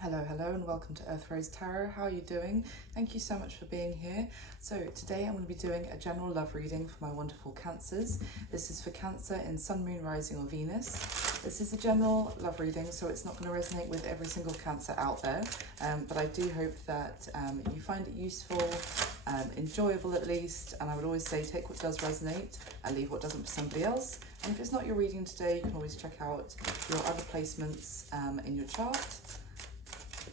Hello, hello, and welcome to Earth Rose Tarot. How are you doing? Thank you so much for being here. So today I'm going to be doing a general love reading for my wonderful Cancers. This is for Cancer in Sun, Moon, Rising or Venus. This is a general love reading, so it's not going to resonate with every single Cancer out there, but I do hope that you find it useful, enjoyable at least, and I would always say take what does resonate and leave what doesn't for somebody else. And if it's not your reading today, you can always check out your other placements in your chart.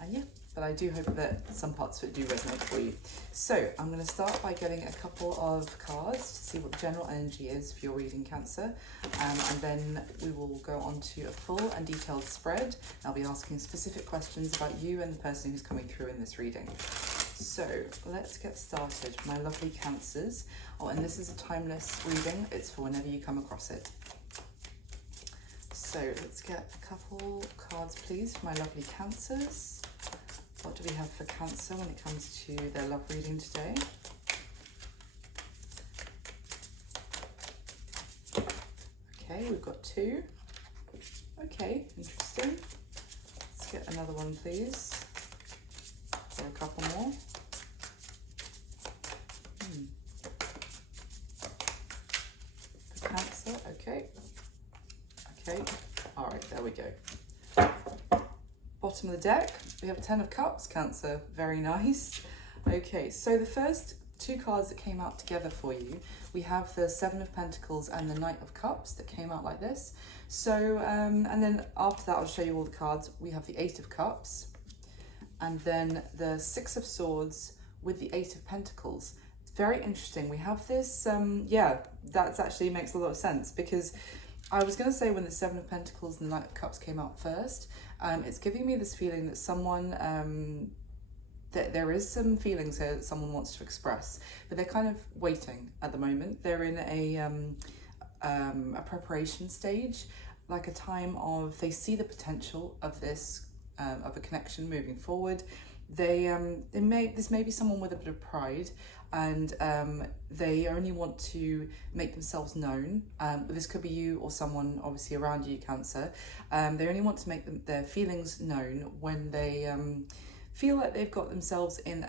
And yeah, but I do hope that some parts of it do resonate for you. So I'm going to start by getting a couple of cards to see what the general energy is for your reading, Cancer, and then we will go on to a full and detailed spread. I'll be asking specific questions about you and the person who's coming through in this reading. So let's get started, my lovely Cancers. Oh, and this is a timeless reading. It's for whenever you come across it. So let's get a couple cards, please, for my lovely Cancers. What do we have for Cancer when it comes to their love reading today? Okay, we've got two. Okay, interesting. Let's get another one, please. Or a couple more. For Cancer, okay. Okay, all right, there we go. Bottom of the deck, we have 10 of Cups, Cancer, very nice. Okay, so the first two cards that came out together for you, we have the 7 of Pentacles and the Knight of Cups that came out like this. So, and then after that, I'll show you all the cards. We have the 8 of Cups and then the 6 of Swords with the 8 of Pentacles. It's very interesting. We have this, yeah, that actually makes a lot of sense because I was going to say when the 7 of Pentacles and the Knight of Cups came out first, it's giving me this feeling that someone, that there is some feelings here that someone wants to express, but they're kind of waiting at the moment. They're in a preparation stage, like a time of, they see the potential of this, of a connection moving forward. This may be someone with a bit of pride, and they only want to make themselves known. This could be you or someone obviously around you, Cancer. They only want to make their feelings known when they feel like they've got themselves in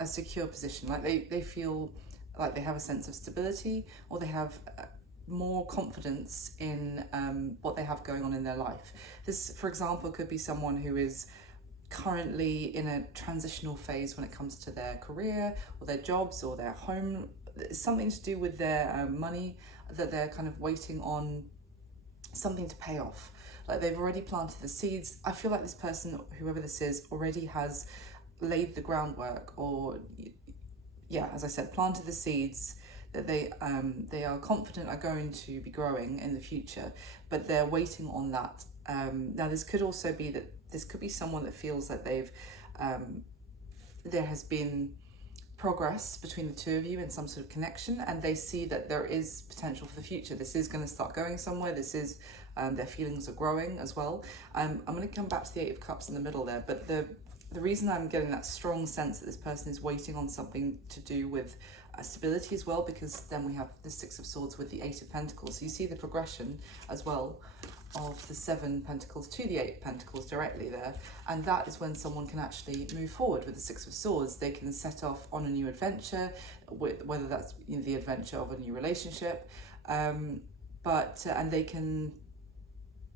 a secure position, like they feel like they have a sense of stability, or they have more confidence in what they have going on in their life. This, for example, could be someone who is currently in a transitional phase when it comes to their career or their jobs or their home. It's something to do with their money, that they're kind of waiting on something to pay off. Like they've already planted the seeds. I feel like this person, whoever this is, already has laid the groundwork, or yeah, as I said, planted the seeds that they are confident are going to be growing in the future, but they're waiting on that. Now this could also be that this could be someone that feels that they've there has been progress between the two of you in some sort of connection, and they see that there is potential for the future. This is going to start going somewhere. This is their feelings are growing as well. I'm going to come back to the 8 of Cups in the middle there, but the reason I'm getting that strong sense that this person is waiting on something to do with stability as well, because then we have the 6 of Swords with the 8 of Pentacles. So you see the progression as well of the 7 Pentacles to the 8 Pentacles directly there, and that is when someone can actually move forward with the 6 of Swords. They can set off on a new adventure, whether that's the adventure of a new relationship, and they can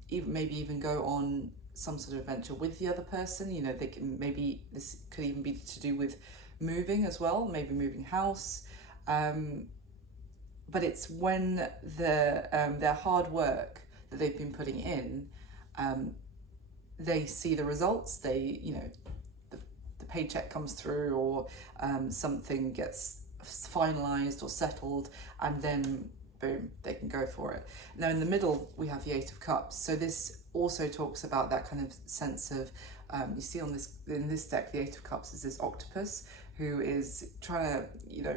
maybe even go on some sort of adventure with the other person. You know, they can, maybe this could even be to do with moving as well, maybe moving house, but it's when their hard work that they've been putting in, they see the results. They, you know, the paycheck comes through, or something gets finalized or settled, and then boom, they can go for it. Now in the middle we have the 8 of Cups, so this also talks about that kind of sense of, you see on this, in this deck, the 8 of Cups is this octopus who is trying to, you know,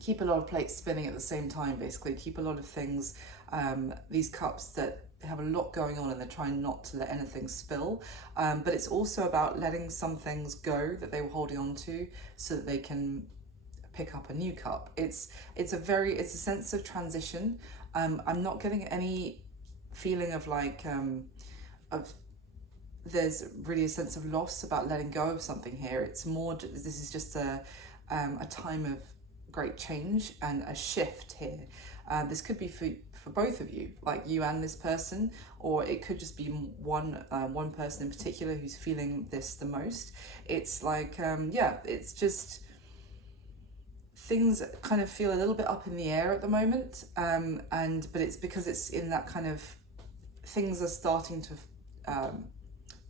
keep a lot of plates spinning at the same time, basically keep a lot of things, these cups that have a lot going on, and they're trying not to let anything spill, but it's also about letting some things go that they were holding on to so that they can pick up a new cup. It's a sense of transition. I'm not getting any feeling of like of there's really a sense of loss about letting go of something here. It's more, this is just a time of great change and a shift here. This could be for both of you, like you and this person, or it could just be one person in particular who's feeling this the most. It's like, yeah, it's just things kind of feel a little bit up in the air at the moment, but it's because it's in that kind of, things are starting to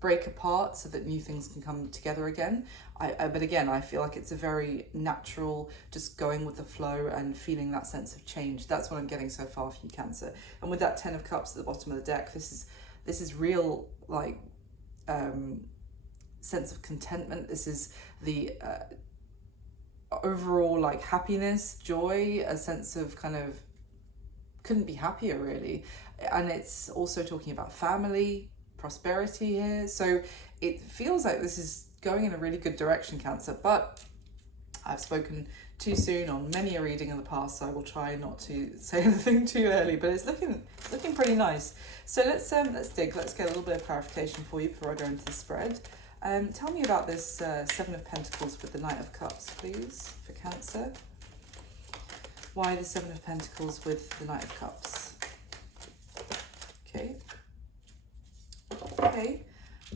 break apart so that new things can come together again. But again, I feel like it's a very natural, just going with the flow and feeling that sense of change. That's what I'm getting so far for you, Cancer. And with that 10 of Cups at the bottom of the deck, this is real, like, sense of contentment. This is the overall, like, happiness, joy, a sense of kind of, couldn't be happier really. And it's also talking about family, prosperity here. So it feels like this is going in a really good direction, Cancer, but I've spoken too soon on many a reading in the past, so I will try not to say anything too early, but it's looking pretty nice. So let's dig, let's get a little bit of clarification for you before I go into the spread. Tell me about this 7 of Pentacles with the Knight of Cups, please, for Cancer. Why the 7 of Pentacles with the Knight of Cups? Okay,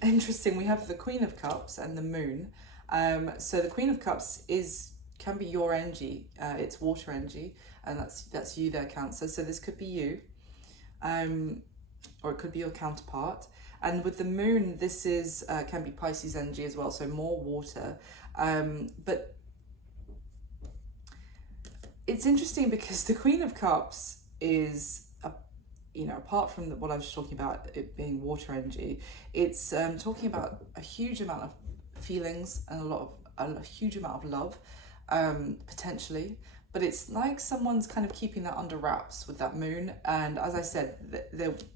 interesting. We have the Queen of Cups and the Moon. So the Queen of Cups can be your energy. It's water energy, and that's you there, Cancer. So this could be you, or it could be your counterpart. And with the Moon, this is can be Pisces energy as well, so more water. But it's interesting because the Queen of Cups is, apart from what I was talking about, it being water energy, it's talking about a huge amount of feelings and a huge amount of love, potentially. But it's like someone's kind of keeping that under wraps with that Moon. And as I said,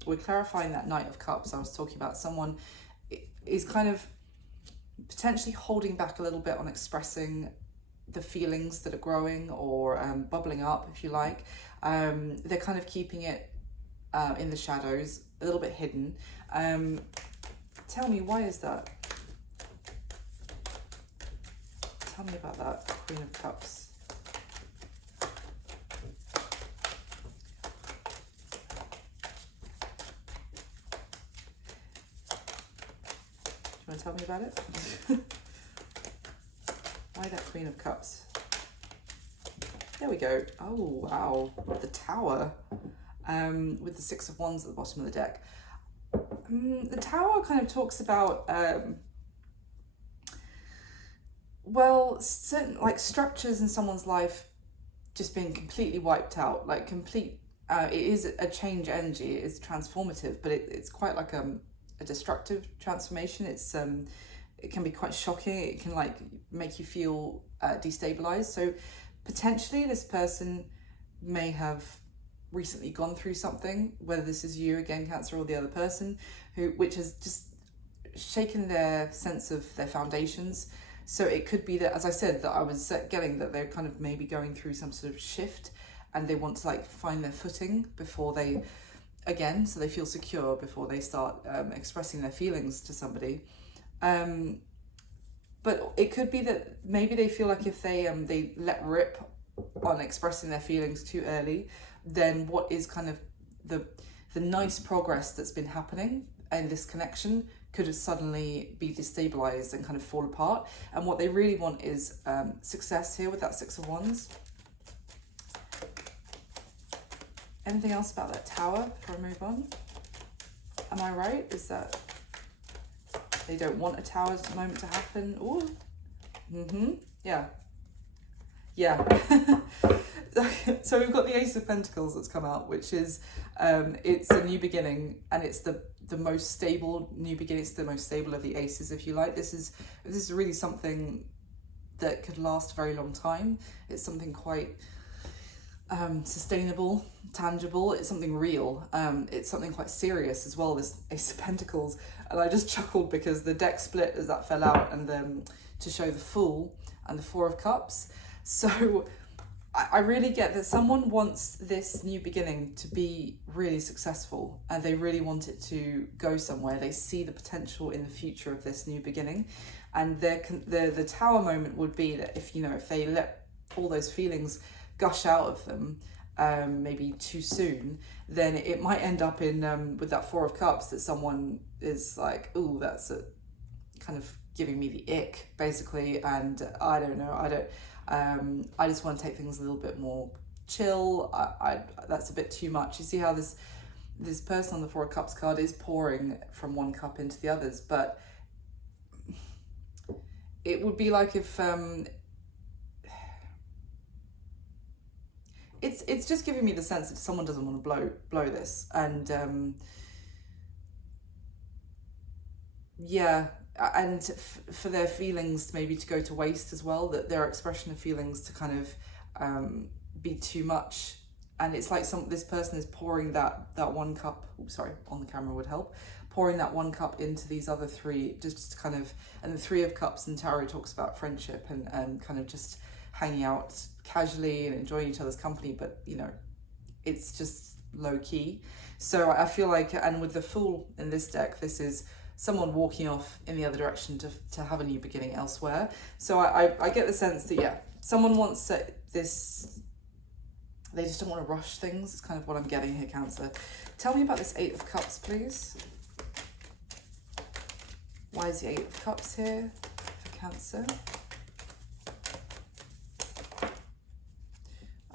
we're clarifying that Knight of Cups. I was talking about someone is kind of potentially holding back a little bit on expressing the feelings that are growing or bubbling up, if you like. They're kind of keeping it in the shadows, a little bit hidden. Tell me, why is that? Tell me about that Queen of Cups. Do you want to tell me about it? Why that Queen of Cups? There we go. Oh, wow. The Tower. With the 6 of Wands at the bottom of the deck. The Tower kind of talks about, certain, like, structures in someone's life just being completely wiped out, like complete, it is a change energy, it is transformative, but it's quite like a destructive transformation. It can be quite shocking. It can, like, make you feel destabilized. So potentially this person may have recently gone through something, whether this is you again, Cancer, or the other person, which has just shaken their sense of their foundations. So it could be that, as I said, that I was getting that they're kind of maybe going through some sort of shift, and they want to, like, find their footing before they, again, so they feel secure before they start expressing their feelings to somebody. But it could be that maybe they feel like if they let rip on expressing their feelings too early, then what is kind of the nice progress that's been happening in this connection could suddenly be destabilized and kind of fall apart. And what they really want is success here with that 6 of Wands. Anything else about that Tower before I move on? Am I right? Is that they don't want a Tower moment to happen? Ooh. Yeah. So we've got the Ace of Pentacles that's come out, which is it's a new beginning, and it's the most stable new beginning. It's the most stable of the aces, if you like. This is really something that could last a very long time. It's something quite sustainable, tangible. It's something real. It's something quite serious as well, this Ace of Pentacles. And I just chuckled because the deck split as that fell out, and to show the Fool and the 4 of Cups. So I really get that someone wants this new beginning to be really successful, and they really want it to go somewhere. They see the potential in the future of this new beginning, and the tower moment would be that if they let all those feelings gush out of them maybe too soon, then it might end up in with that Four of Cups, that someone is like, oh, that's a kind of giving me the ick, basically, and I don't know, I just want to take things a little bit more chill. That's a bit too much. You see how this person on the Four of Cups card is pouring from one cup into the others, but it would be like if it's just giving me the sense that someone doesn't want to blow this, and yeah, and for their feelings maybe to go to waste as well, that their expression of feelings to kind of be too much. And it's like this person is pouring that one cup, sorry, on the camera would help, pouring that one cup into these other three, just kind of, and the Three of Cups in tarot talks about friendship and kind of just hanging out casually and enjoying each other's company, but it's just low key. So I feel like, and with the Fool in this deck, this is someone walking off in the other direction to have a new beginning elsewhere. So I get the sense that, yeah, someone wants this, they just don't want to rush things. It's kind of what I'm getting here, Cancer. Tell me about this Eight of Cups, please. Why is the Eight of Cups here for Cancer?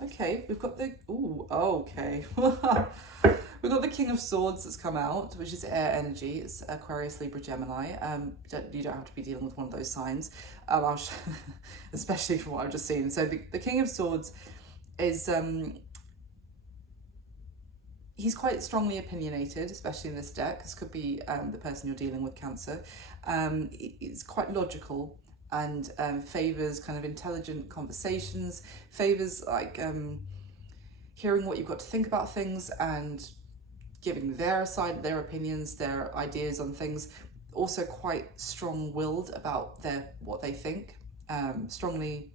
Okay, we've got the, ooh, okay. We've got the King of Swords that's come out, which is air energy. It's Aquarius, Libra, Gemini. You don't have to be dealing with one of those signs, especially from what I've just seen. So the King of Swords is, he's quite strongly opinionated, especially in this deck. This could be the person you're dealing with, Cancer. It's quite logical and favours kind of intelligent conversations, favours like hearing what you've got to think about things and giving their side, their opinions, their ideas on things. Also quite strong-willed about what they think, strongly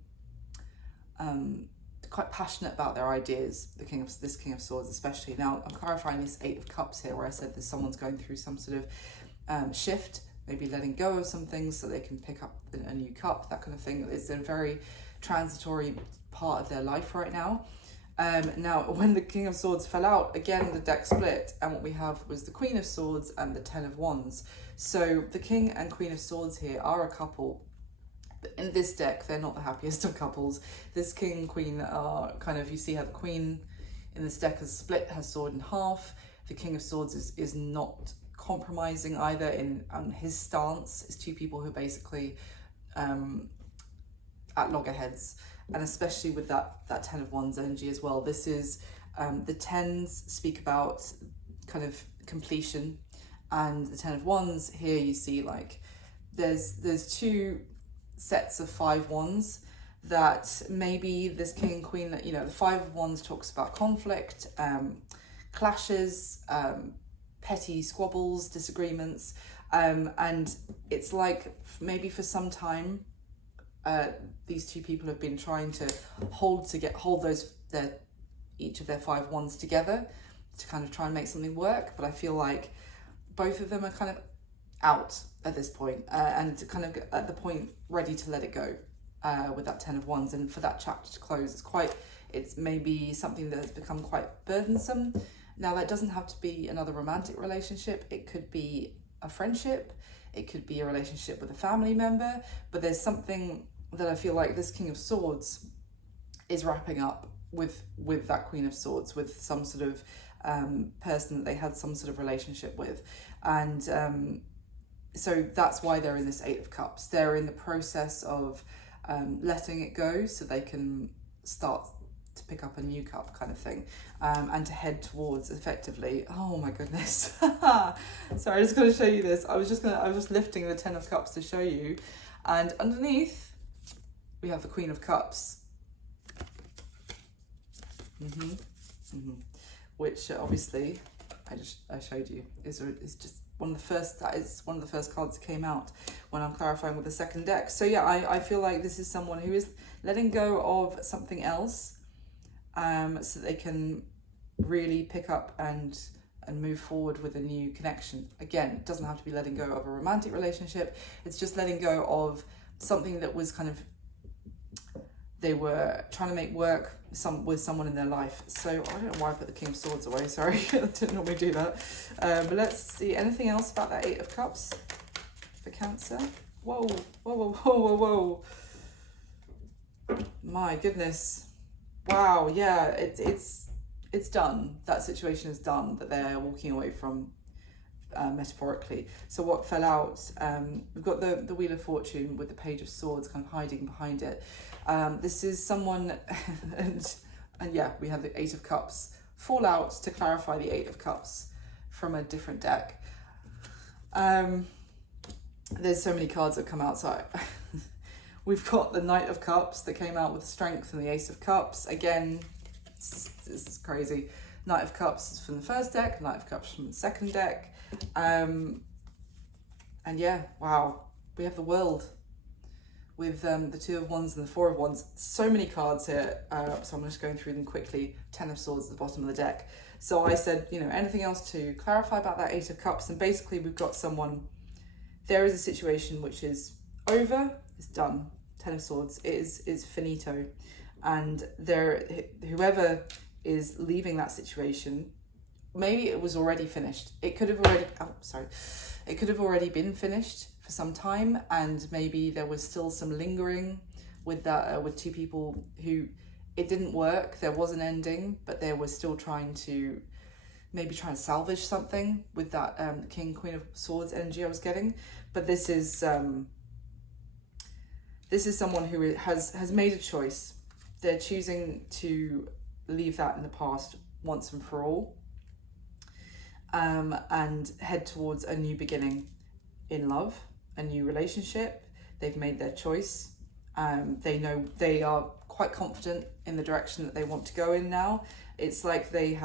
quite passionate about their ideas, this King of Swords especially. Now, I'm clarifying this Eight of Cups here, where I said that someone's going through some sort of shift, maybe letting go of some things so they can pick up a new cup, that kind of thing. It's a very transitory part of their life right now. Now, when the King of Swords fell out, again, the deck split, and what we have was the Queen of Swords and the Ten of Wands. So the King and Queen of Swords here are a couple. In this deck, they're not the happiest of couples. This King and Queen are kind of, you see how the Queen in this deck has split her sword in half. The King of Swords is not compromising either in his stance. It's two people who are basically at loggerheads. And especially with that Ten of Wands energy as well. This is, the Tens speak about kind of completion, and the Ten of Wands here you see like there's two sets of 5 wands that maybe this King and Queen, the Five of Wands talks about conflict, clashes, petty squabbles, disagreements, and it's like maybe for some time these two people have been trying to hold each of their 5 wands together to kind of try and make something work, but I feel like both of them are kind of out at this point, and kind of at the point ready to let it go with that Ten of Wands. And for that chapter to close, it's maybe something that has become quite burdensome. Now, that doesn't have to be another romantic relationship. It could be a friendship, it could be a relationship with a family member, but there's something that I feel like this King of Swords is wrapping up with that Queen of Swords, with some sort of person that they had some sort of relationship with. And so that's why they're in this Eight of Cups. They're in the process of letting it go so they can start to pick up a new cup, kind of thing, and to head towards effectively, oh my goodness. Sorry, I just got to show you this. I was just lifting the Ten of Cups to show you, and underneath we have the Queen of Cups, which obviously I showed you is just one of the first. That is one of the first cards that came out when I'm clarifying with the second deck. So yeah, I feel like this is someone who is letting go of something else, so that they can really pick up and move forward with a new connection. Again, it doesn't have to be letting go of a romantic relationship. It's just letting go of something that was kind of, they were trying to make work with someone in their life. So I don't know why I put the King of Swords away, sorry. I didn't normally do that. But let's see, anything else about that Eight of Cups for Cancer? Whoa, whoa, whoa, whoa, whoa, whoa. My goodness. Wow, yeah, it's done. That situation is done, that they're walking away from, metaphorically. So what fell out, we've got the Wheel of Fortune with the Page of Swords kind of hiding behind it. This is someone, and yeah, we have the Eight of Cups fall out to clarify the Eight of Cups from a different deck. There's so many cards that come out, so we've got the Knight of Cups that came out with strength and the Ace of Cups. Again, this is crazy. Knight of Cups is from the first deck, Knight of Cups from the second deck. And yeah, wow, we have the World with the Two of Wands and the Four of Wands. So many cards here, so I'm just going through them quickly. Ten of Swords at the bottom of the deck. So I said, you know, anything else to clarify about that Eight of Cups? And basically we've got someone, there is a situation which is over, it's done. Ten of Swords is finito. And whoever is leaving that situation, maybe it was already finished. It could have already been finished for some time, and maybe there was still some lingering with that, with two people who it didn't work. There was an ending, but they were still trying to salvage something with that King, Queen of Swords energy I was getting. But this is someone who has made a choice. They're choosing to leave that in the past once and for all, and head towards a new beginning in love, a new relationship. They've made their choice. They know, they are quite confident in the direction that they want to go in now. It's like they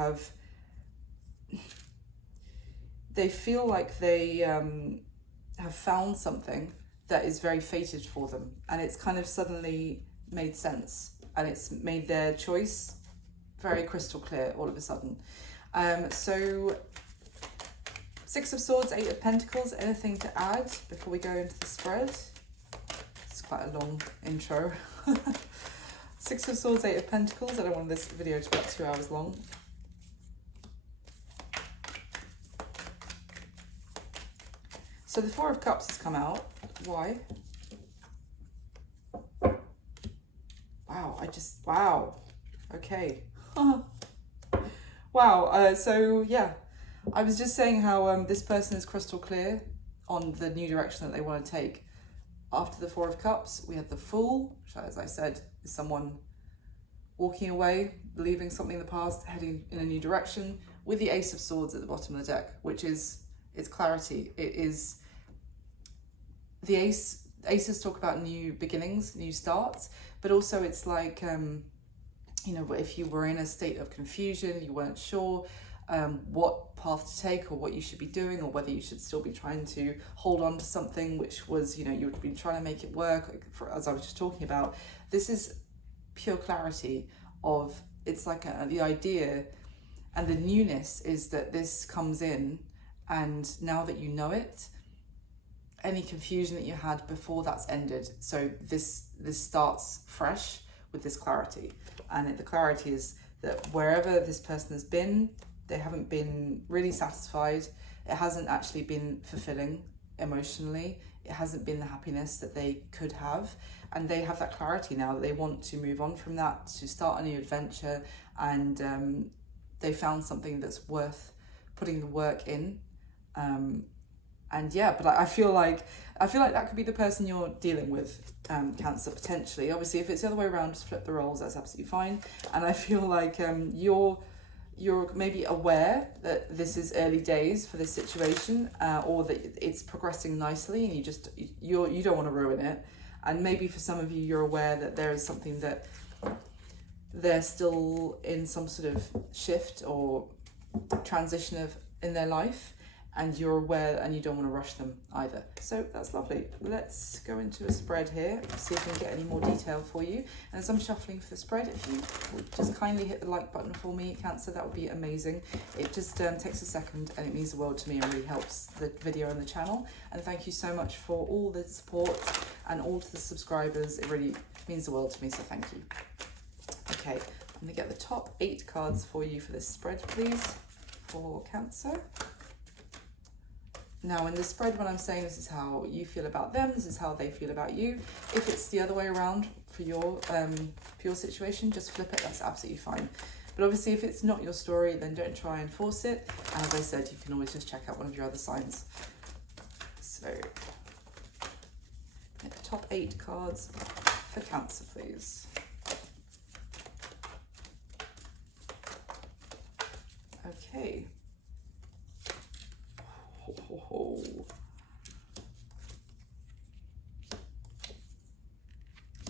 feel like they have found something that is very fated for them, and it's kind of suddenly made sense, and it's made their choice very crystal clear all of a sudden. So Six of Swords, Eight of Pentacles, anything to add before we go into the spread? It's quite a long intro. Six of Swords, Eight of Pentacles. I don't want this video to be about 2 hours long. So the Four of Cups has come out. Why? Wow. Okay. Wow. So yeah, I was just saying how this person is crystal clear on the new direction that they want to take. After the Four of Cups, we have the Fool, which, as I said, is someone walking away, leaving something in the past, heading in a new direction, with the Ace of Swords at the bottom of the deck, which is, it's clarity. It is the aces talk about new beginnings, new starts, but also it's like, you know, if you were in a state of confusion, you weren't sure what path to take or what you should be doing, or whether you should still be trying to hold on to something which was, you know, you would be trying to make it work, as I was just talking about. This is pure clarity of, it's like the idea, and the newness is that this comes in, and now that you know it, any confusion that you had before, that's ended. So this starts fresh with this clarity. And the clarity is that wherever this person has been, they haven't been really satisfied. It hasn't actually been fulfilling emotionally. It hasn't been the happiness that they could have. And they have that clarity now that they want to move on from that, to start a new adventure. And they found something that's worth putting the work in. And yeah, but I feel like that could be the person you're dealing with, Cancer, potentially. Obviously, if it's the other way around, just flip the roles, that's absolutely fine. And I feel like you're maybe aware that this is early days for this situation, or that it's progressing nicely, and you don't want to ruin it. And maybe for some of you, you're aware that there is something that they're still in some sort of shift or transition in their life. and you're aware and you don't want to rush them either. So that's lovely. Let's go into a spread here, see if we can get any more detail for you. And as I'm shuffling for the spread, if you would just kindly hit the like button for me, Cancer, that would be amazing. It just takes a second and it means the world to me and really helps the video and the channel. And thank you so much for all the support and all to the subscribers. It really means the world to me, so thank you. Okay, I'm going to get the top 8 cards for you for this spread, please, for Cancer. Now in the spread, when I'm saying this is how you feel about them, this is how they feel about you. If it's the other way around for your situation, just flip it, that's absolutely fine. But obviously if it's not your story, then don't try and force it. And as I said, you can always just check out one of your other signs. So, get the top 8 cards for Cancer, please. Okay.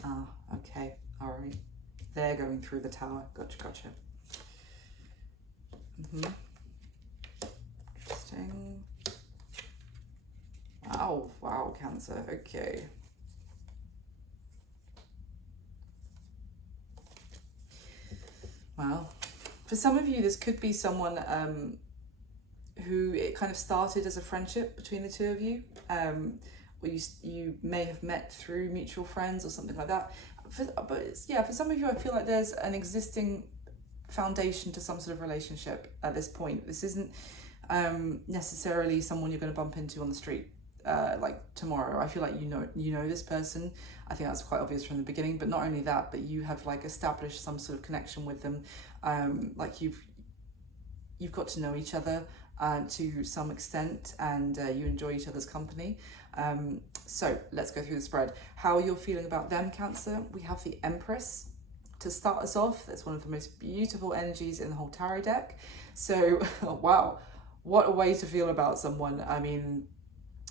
Ah, okay, all right. They're going through the tower. Gotcha. Interesting. Oh, wow, Cancer. Okay. Well, for some of you, this could be someone who it kind of started as a friendship between the two of you, or you may have met through mutual friends or something like that. For some of you, I feel like there's an existing foundation to some sort of relationship at this point. This isn't necessarily someone you're going to bump into on the street like tomorrow. I feel like you know this person. I think that's quite obvious from the beginning, but not only that, but you have like established some sort of connection with them. Like you've got to know each other to some extent, and you enjoy each other's company. So let's go through the spread. How you're feeling about them, Cancer. We have the Empress to start us off. That's one of the most beautiful energies in the whole tarot deck. So wow, what a way to feel about someone. I mean,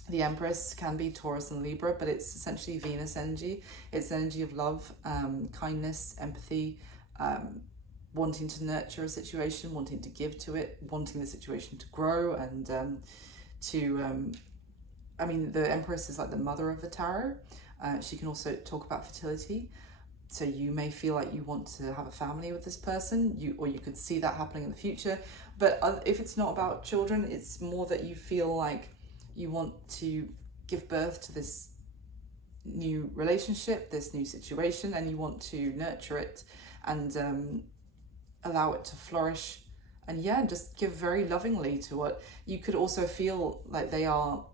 the Empress can be Taurus and Libra, but it's essentially Venus energy. It's energy of love, kindness, empathy, wanting to nurture a situation, wanting to give to it, wanting the situation to grow, and I mean, the Empress is like the mother of the tarot. She can also talk about fertility. So you may feel like you want to have a family with this person, or you could see that happening in the future. But if it's not about children, it's more that you feel like you want to give birth to this new relationship, this new situation, and you want to nurture it and allow it to flourish. And yeah, just give very lovingly to what you could also feel like they are.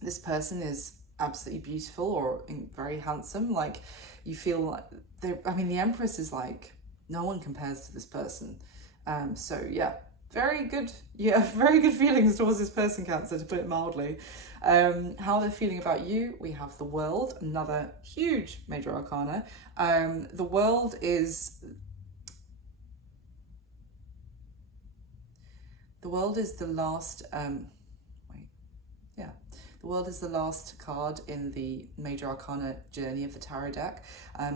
This person is absolutely beautiful or very handsome. Like you feel like the Empress is like, no one compares to this person. So yeah, very good feelings towards this person, Cancer, to put it mildly. How they're feeling about you, we have the World, another huge major arcana. The World is the last the World is the last card in the major arcana journey of the tarot deck,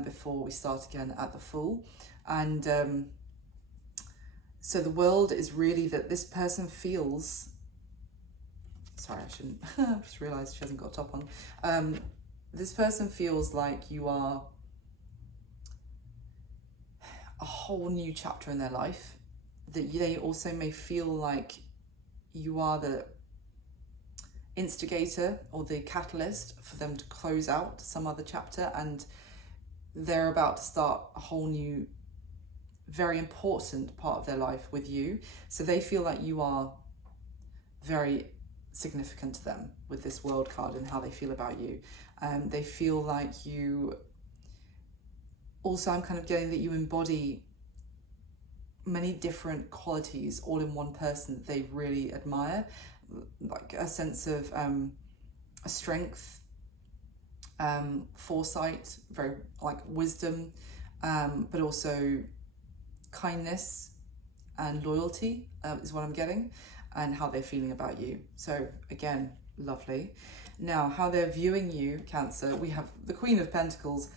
before we start again at the Fool. And so the World is really that this person feels, sorry, I shouldn't, I just realised she hasn't got a top on. This person feels like you are a whole new chapter in their life, that they also may feel like you are the instigator or the catalyst for them to close out some other chapter, and they're about to start a whole new, very important part of their life with you. So they feel like you are very significant to them with this World card and how they feel about you. They feel like you also, I'm kind of getting that you embody many different qualities all in one person that they really admire, like a sense of a strength, foresight, very like wisdom, but also kindness and loyalty is what I'm getting, and how they're feeling about you. So again, lovely. Now, how they're viewing you, Cancer, we have the Queen of Pentacles.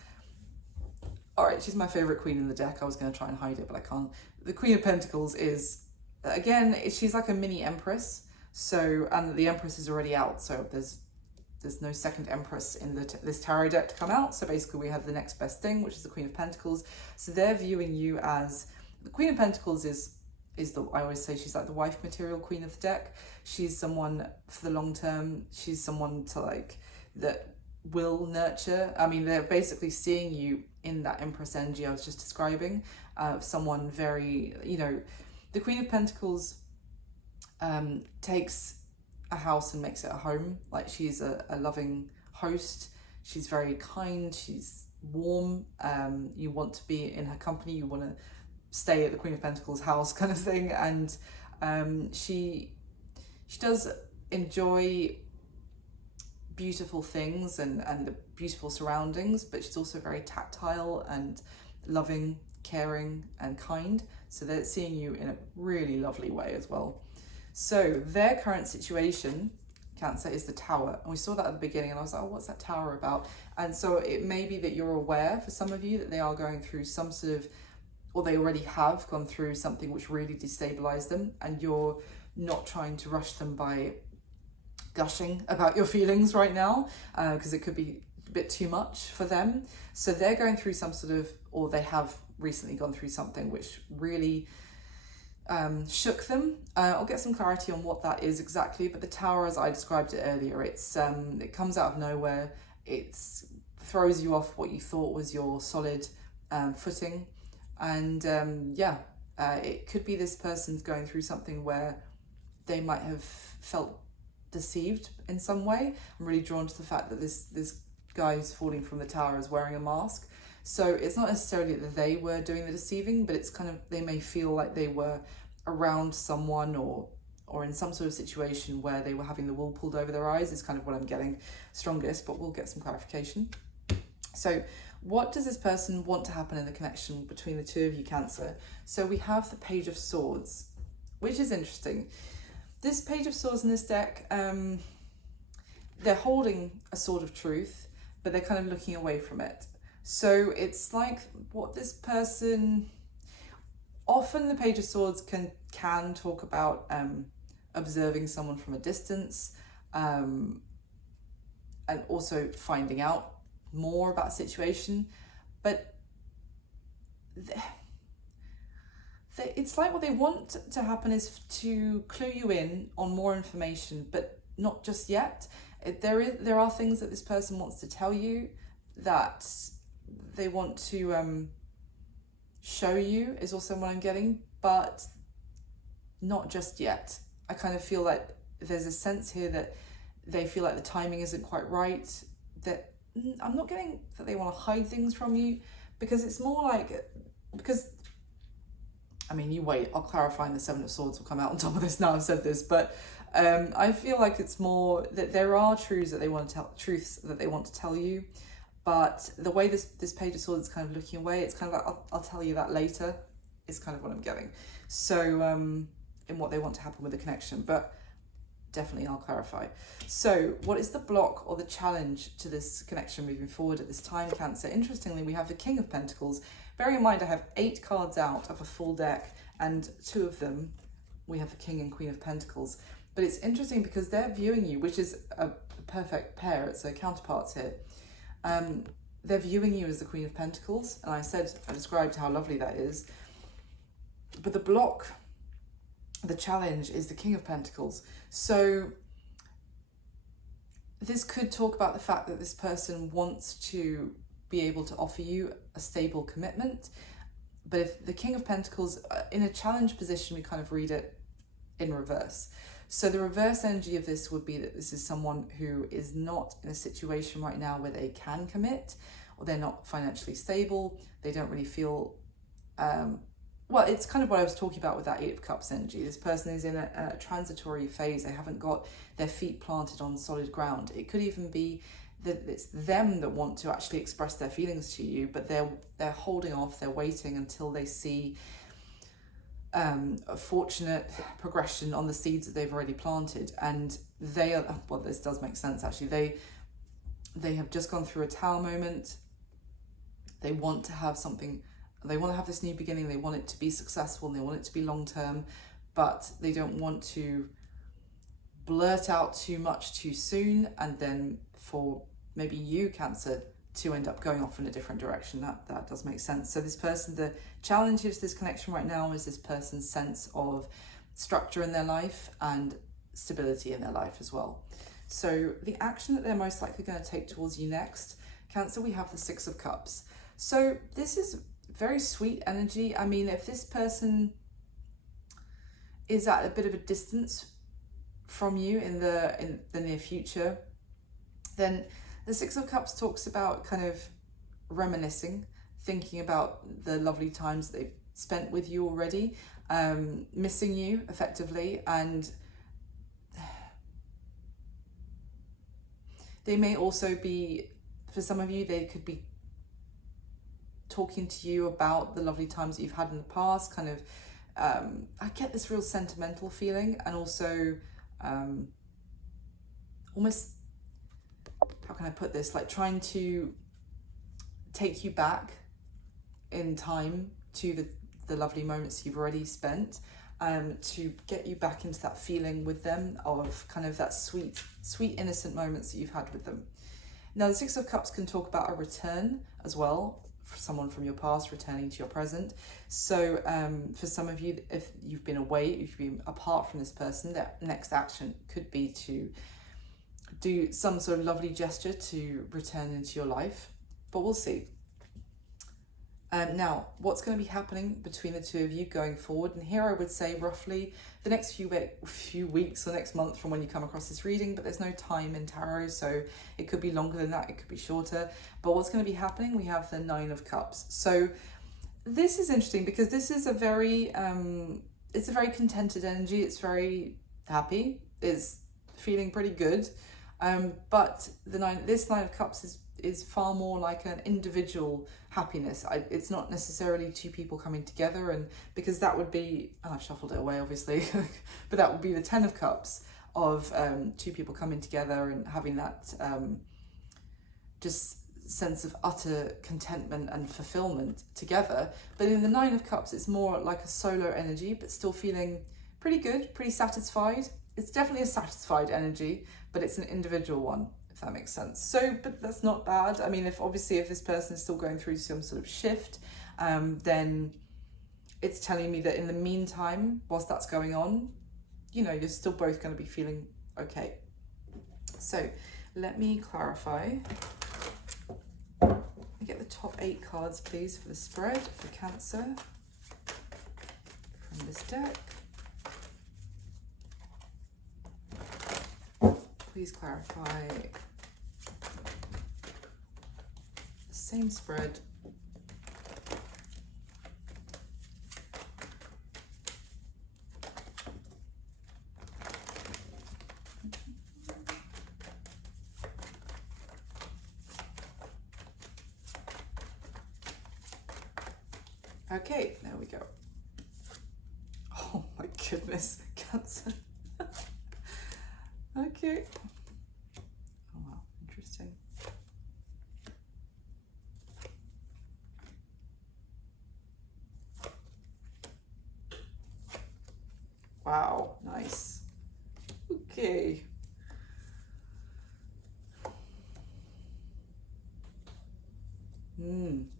All right, she's my favorite queen in the deck. I was going to try and hide it, but I can't. The Queen of Pentacles is, again, she's like a mini Empress. So, and the Empress is already out, so there's no second Empress in this tarot deck to come out. So basically we have the next best thing, which is the Queen of Pentacles. So they're viewing you as, the Queen of Pentacles is the, I always say she's like the wife material queen of the deck. She's someone for the long term. She's someone to like, that will nurture. I mean, they're basically seeing you in that Empress energy I was just describing, someone very, you know, the Queen of Pentacles takes a house and makes it a home. Like, she's a loving host. She's very kind. She's warm. You want to be in her company. You want to stay at the Queen of Pentacles house kind of thing. And she does enjoy beautiful things and the beautiful surroundings, but she's also very tactile and loving, caring and kind. So they're seeing you in a really lovely way as well. So their current situation, Cancer, is the Tower. And we saw that at the beginning and I was like, oh, what's that Tower about? And so it may be that you're aware, for some of you, that they are going through some sort of, or they already have gone through something which really destabilized them, and you're not trying to rush them by gushing about your feelings right now, because it could be a bit too much for them. So they're going through some sort of, or they have recently gone through something which really shook them. I'll get some clarity on what that is exactly, but the Tower, as I described it earlier, it's it comes out of nowhere. It throws you off what you thought was your solid footing, and it could be this person's going through something where they might have felt deceived in some way. I'm really drawn to the fact that this guy who's falling from the tower is wearing a mask. So it's not necessarily that they were doing the deceiving, but it's kind of, they may feel like they were around someone or in some sort of situation where they were having the wool pulled over their eyes, is kind of what I'm getting strongest, but we'll get some clarification. So what does this person want to happen in the connection between the two of you, Cancer? So we have the Page of Swords, which is interesting. This Page of Swords in this deck, they're holding a sword of truth, but they're kind of looking away from it. So it's like what this person, often the Page of Swords can talk about observing someone from a distance, and also finding out more about a situation, but it's like what they want to happen is to clue you in on more information, but not just yet. There are things that this person wants to tell you, that they want to show you, is also what I'm getting, but not just yet. I kind of feel like there's a sense here that they feel like the timing isn't quite right, that I'm not getting that they want to hide things from you, because it's more like, because, I mean, you wait, I'll clarify, and the Seven of Swords will come out on top of this now I've said this, but I feel like it's more that there are truths that they want to tell you, but the way this Page of Swords is kind of looking away, it's kind of like, I'll tell you that later, is kind of what I'm getting. So in what they want to happen with the connection, but definitely I'll clarify. So what is the block or the challenge to this connection moving forward at this time, Cancer? Interestingly, we have the King of Pentacles. Bear in mind, I have 8 cards out of a full deck, and 2 of them, we have the King and Queen of Pentacles. But it's interesting because they're viewing you, which is a perfect pair, it's a counterparts here. They're viewing you as the Queen of Pentacles, and I described how lovely that is. But the block, the challenge, is the King of Pentacles. So this could talk about the fact that this person wants to be able to offer you a stable commitment. But if the King of Pentacles, in a challenge position, we kind of read it in reverse. So the reverse energy of this would be that this is someone who is not in a situation right now where they can commit, or they're not financially stable. They don't really feel, well, it's kind of what I was talking about with that 8 of Cups energy. This person is in a transitory phase. They haven't got their feet planted on solid ground. It could even be that it's them that want to actually express their feelings to you, but they're holding off, they're waiting until they see a fortunate progression on the seeds that they've already planted. And they are, well, this does make sense actually, they have just gone through a Tower moment. They want to have something, they want to have this new beginning, they want it to be successful, and they want it to be long term, but they don't want to blurt out too much too soon, and then for maybe you, Cancer, to end up going off in a different direction. That does make sense. So this person, the challenge of this connection right now is this person's sense of structure in their life and stability in their life as well. So the action that they're most likely going to take towards you next, Cancer, we have the Six of Cups. So this is very sweet energy. I mean, if this person is at a bit of a distance from you in the near future, then the Six of Cups talks about kind of reminiscing, thinking about the lovely times they've spent with you already, missing you effectively, and they may also be, for some of you, they could be talking to you about the lovely times that you've had in the past, kind of, I get this real sentimental feeling, and also almost, how can I put this, like trying to take you back in time to the lovely moments you've already spent, to get you back into that feeling with them of kind of that sweet innocent moments that you've had with them. Now the Six of Cups can talk about a return as well, for someone from your past returning to your present. So for some of you, if you've been away, if you've been apart from this person, that next action could be to do some sort of lovely gesture to return into your life, but we'll see. Now, what's going to be happening between the two of you going forward? And here I would say roughly the next few weeks or next month from when you come across this reading, but there's no time in tarot, so it could be longer than that, it could be shorter. But what's going to be happening? We have the Nine of Cups. So this is interesting because this is a very, it's a very contented energy. It's very happy. It's feeling pretty good. But this Nine of Cups is far more like an individual happiness. It's not necessarily two people coming together, and because that would be, I've shuffled it away obviously, but that would be the Ten of Cups of two people coming together and having that just sense of utter contentment and fulfillment together. But in the Nine of Cups, it's more like a solo energy, but still feeling pretty good, pretty satisfied. It's definitely a satisfied energy, but it's an individual one, if that makes sense. So, but that's not bad. I mean, if this person is still going through some sort of shift, then it's telling me that in the meantime, whilst that's going on, you're still both going to be feeling okay. So let me clarify. Get the top 8 cards, please, for the spread for Cancer from this deck. Please clarify the same spread Okay, there we go. Oh my goodness, Cancer. Okay. Oh wow, interesting. Wow, nice. Okay.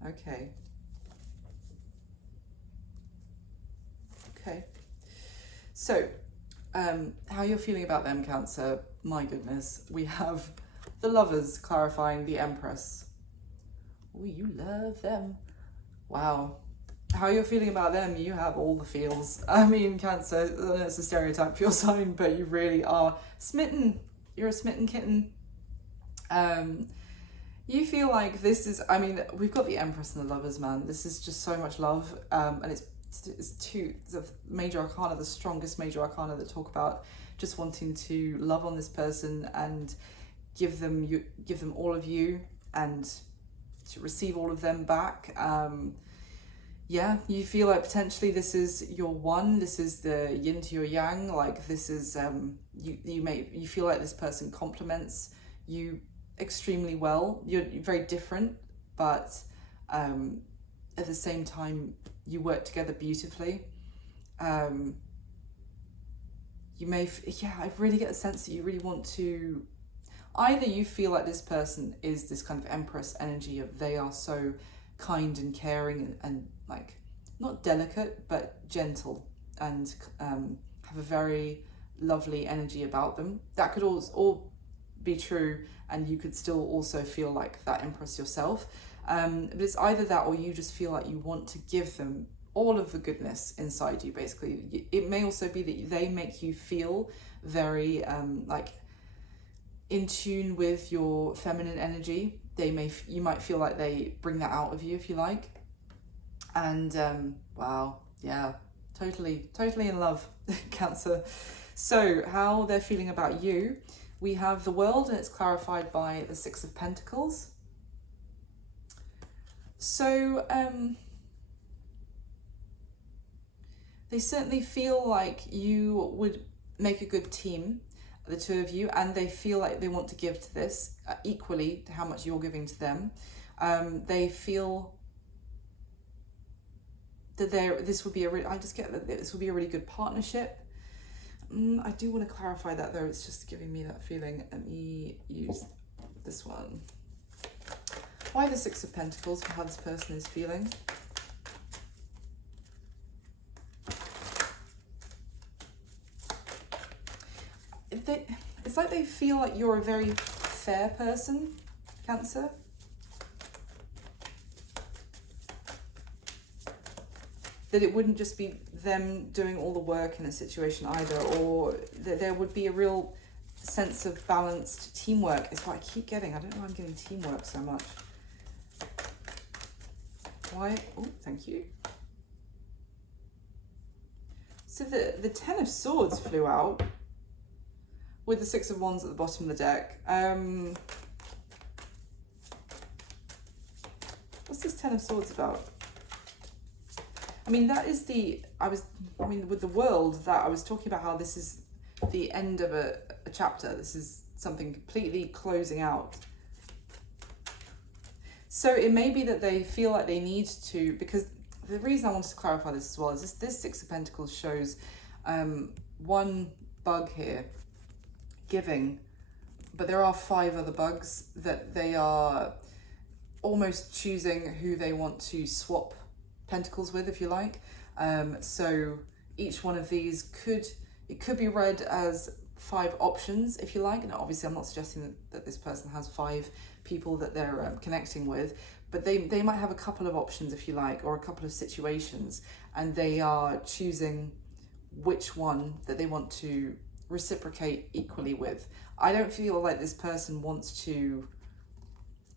Okay. Okay. So, how you're feeling about them, Cancer? My goodness, we have the Lovers clarifying the Empress. Oh, you love them. Wow. How you're feeling about them, you have all the feels. I mean, Cancer, I know it's a stereotype for your sign, but you really are smitten. You're a smitten kitten. You feel like this is, I mean, we've got the Empress and the Lovers, man. This is just so much love, and it's the major arcana, the strongest major arcana that talk about just wanting to love on this person and give them all of you and to receive all of them back. Yeah, you feel like potentially this is your one, this is the yin to your yang, like this is you feel like this person complements you extremely well. You're very different, but at the same time you work together beautifully. you may, yeah, I really get a sense that you really want to, either you feel like this person is this kind of Empress energy of they are so kind and caring and like, not delicate, but gentle, and have a very lovely energy about them. That could all be true, and you could still also feel like that Empress yourself. But it's either that, or you just feel like you want to give them all of the goodness inside you, basically. It may also be that they make you feel very like in tune with your feminine energy. You might feel like they bring that out of you, if you like. And wow, yeah, totally in love, Cancer. So how they're feeling about you, we have the World, and it's clarified by the Six of Pentacles. So they certainly feel like you would make a good team, the two of you, and they feel like they want to give to this equally to how much you're giving to them. They feel that this would be this would be a really good partnership. I do want to clarify that though, it's just giving me that feeling. Let me use this one. Why the Six of Pentacles for how this person is feeling? It's like they feel like you're a very fair person, Cancer. That it wouldn't just be them doing all the work in a situation either, or that there would be a real sense of balanced teamwork is what I keep getting. I don't know why I'm getting teamwork so much. Why? Oh, thank you. So the Ten of Swords flew out with the Six of Wands at the bottom of the deck. What's this Ten of Swords about? I mean, that is with the World, that I was talking about how this is the end of a chapter. This is something completely closing out. So it may be that they feel like they need to, because the reason I wanted to clarify this as well is this Six of Pentacles shows one bug here, giving, but there are 5 other bugs that they are almost choosing who they want to swap pentacles with, if you like. So each one of these could be read as 5 options, if you like. And obviously I'm not suggesting that this person has 5 people that they're connecting with, but they might have a couple of options, if you like, or a couple of situations, and they are choosing which one that they want to reciprocate equally with. I don't feel like this person wants to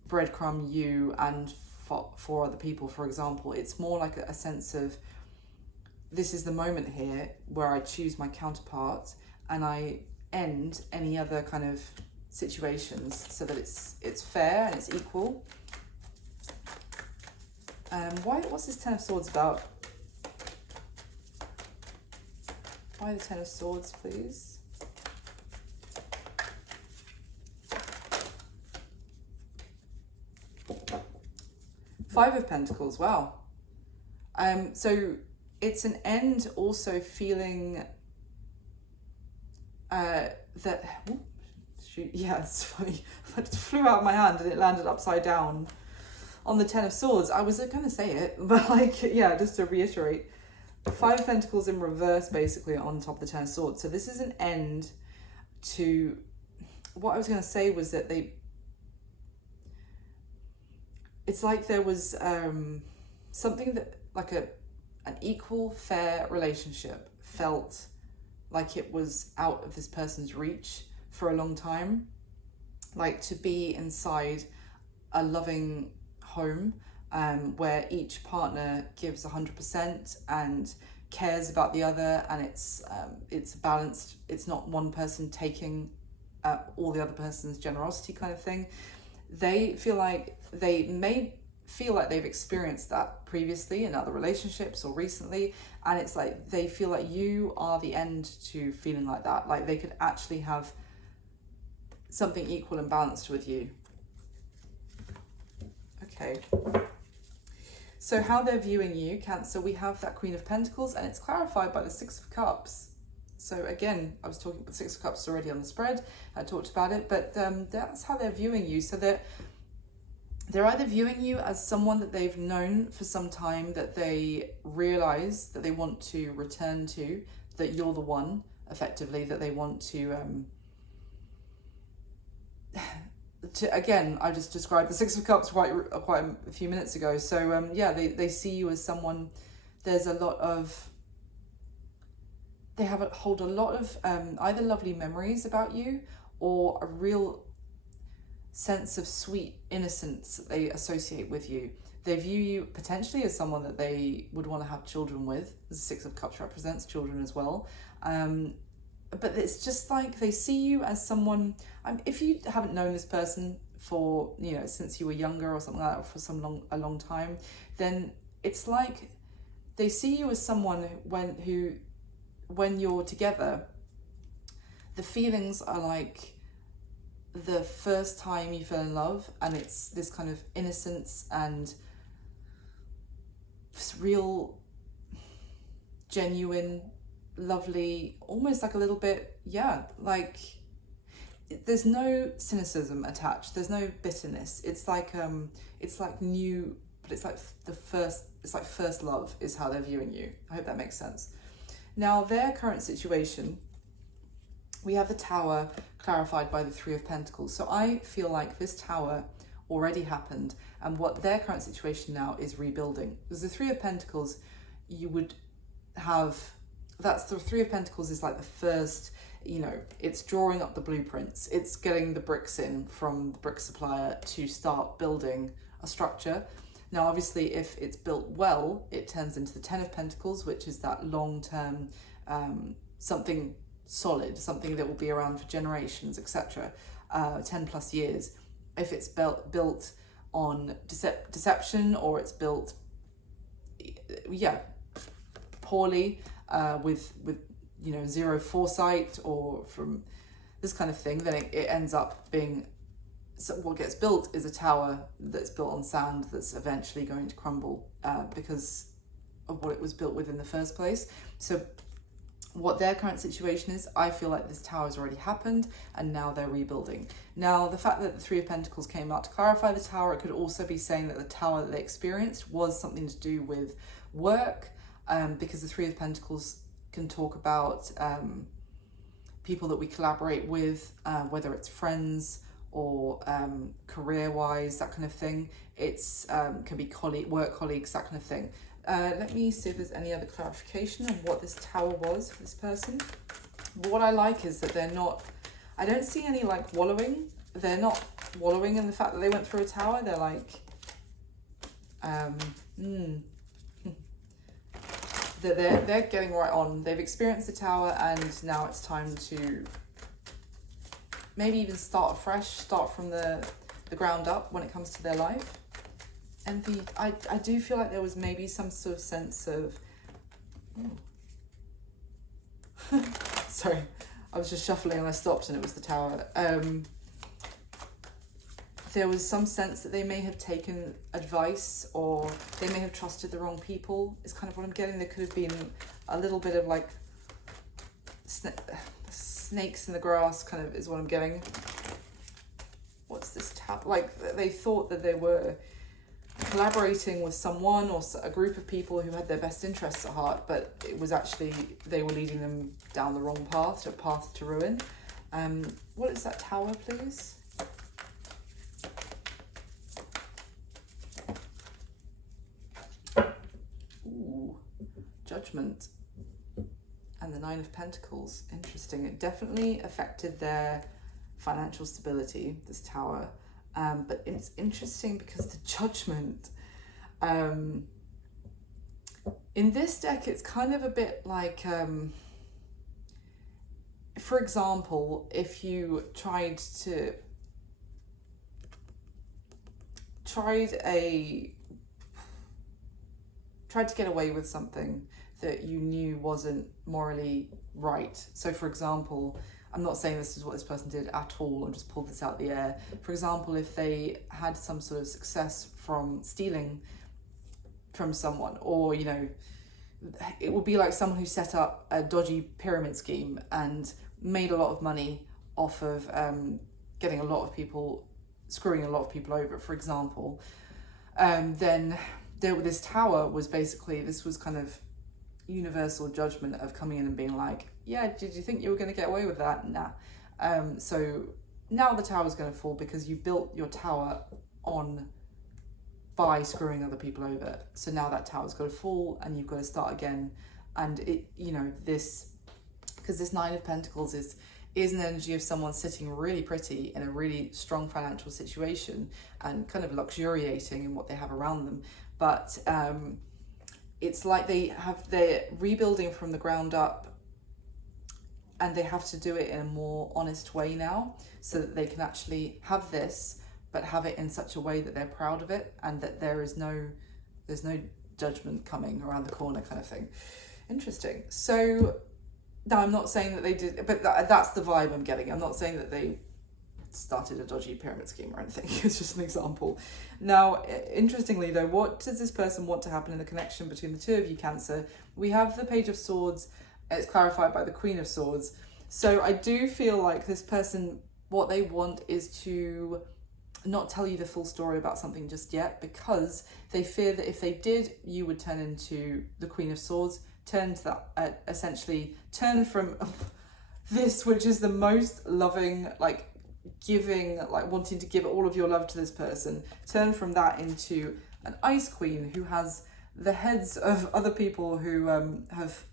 breadcrumb you and 4 other people, for example. It's more like a sense of, this is the moment here where I choose my counterpart and I end any other kind of situations so that it's fair and it's equal. What's this Ten of Swords about? Why the Ten of Swords, please? Five of Pentacles, wow. So it's an end also feeling that, oh, shoot, yeah, it's funny. It flew out of my hand and it landed upside down on the Ten of Swords. I was going to say it, but like, yeah, just to reiterate, 5 of Pentacles in reverse basically on top of the Ten of Swords. So this is an end to, what I was going to say was that it's like there was something that, like an equal, fair relationship felt like it was out of this person's reach for a long time. Like to be inside a loving home where each partner gives 100% and cares about the other, and it's balanced. It's not one person taking all the other person's generosity kind of thing. They may feel like they've experienced that previously in other relationships or recently, and it's like they feel like you are the end to feeling like that. Like they could actually have something equal and balanced with you. Okay. So how they're viewing you, Cancer, we have that Queen of Pentacles, and it's clarified by the Six of Cups. So again, I was talking about Six of Cups already on the spread. I talked about it, but that's how they're viewing you. So they're either viewing you as someone that they've known for some time, that they realize that they want to return to, that you're the one, effectively, that they want to again, I just described the Six of Cups quite a few minutes ago. So yeah, they see you as someone, there's a lot of, they hold a lot of either lovely memories about you or a real sense of sweet innocence that they associate with you. They view you potentially as someone that they would want to have children with. The Six of Cups represents children as well. But it's just like they see you as someone, if you haven't known this person for, since you were younger or something like that, for a long time, then it's like they see you as someone when you're together, the feelings are like the first time you fell in love, and it's this kind of innocence and this real genuine, lovely, almost like a little bit, like there's no cynicism attached, there's no bitterness. It's like new, but it's like first love is how they're viewing you. I hope that makes sense. Now, their current situation, we have the Tower clarified by the Three of Pentacles. So I feel like this Tower already happened, and what their current situation now is rebuilding. Because the Three of Pentacles, you would have, that's the Three of Pentacles is like the first, it's drawing up the blueprints. It's getting the bricks in from the brick supplier to start building a structure. Now, obviously, if it's built well, it turns into the Ten of Pentacles, which is that long-term, something solid, something that will be around for generations, etc. 10 plus years. If it's built on deception, or it's built, poorly, with zero foresight, or from this kind of thing, then it ends up being, so what gets built is a tower that's built on sand that's eventually going to crumble because of what it was built with in the first place. So what their current situation is, I feel like this tower has already happened and now they're rebuilding. Now, the fact that the Three of Pentacles came out to clarify the tower, it could also be saying that the tower that they experienced was something to do with work, because the Three of Pentacles can talk about people that we collaborate with, whether it's friends or career-wise, that kind of thing. It's can be work colleagues, that kind of thing. Let me see if there's any other clarification on what this tower was for this person. But what I like is that they're not, I don't see any like wallowing. They're not wallowing in the fact that they went through a tower. They're like, that they're getting right on. They've experienced the tower, and now it's time to maybe even start afresh, start from the ground up when it comes to their life. And I do feel like there was maybe some sort of sense of, sorry, I was just shuffling and I stopped and it was the tower. There was some sense that they may have taken advice, or they may have trusted the wrong people, is kind of what I'm getting. There could have been a little bit of like snakes in the grass, kind of is what I'm getting. What's this like they thought that they were collaborating with someone or a group of people who had their best interests at heart, but it was actually they were leading them down the wrong path, a path to ruin. What is that tower, please? Ooh, Judgment and the Nine of Pentacles. Interesting. It definitely affected their financial stability, this tower. But it's interesting because the Judgment, in this deck, it's kind of a bit like, for example, if you tried to get away with something that you knew wasn't morally right. So for example, I'm not saying this is what this person did at all, I'm just pulled this out of the air. For example, if they had some sort of success from stealing from someone, or, it would be like someone who set up a dodgy pyramid scheme and made a lot of money off of getting a lot of people, screwing a lot of people over, for example. Then this tower was basically, this was kind of universal judgment of coming in and being like, yeah, did you think you were going to get away with that? Nah. So now the tower's going to fall because you built your tower by screwing other people over. So now that tower's got to fall and you've got to start again. And it, you know, this, because this Nine of Pentacles is an energy of someone sitting really pretty in a really strong financial situation and kind of luxuriating in what they have around them. But it's like they're rebuilding from the ground up, and they have to do it in a more honest way now, so that they can actually have this, but have it in such a way that they're proud of it, and that there's no judgment coming around the corner, kind of thing. Interesting. So now I'm not saying that they did, but that's the vibe I'm getting. I'm not saying that they started a dodgy pyramid scheme or anything. It's just an example. Now, interestingly though, what does this person want to happen in the connection between the two of you, Cancer? We have the Page of Swords. It's clarified by the Queen of Swords. So I do feel like this person, what they want is to not tell you the full story about something just yet, because they fear that if they did, you would turn into the Queen of Swords, turn to that, essentially turn from this, which is the most loving, like giving, like wanting to give all of your love to this person, turn from that into an Ice Queen who has the heads of other people who have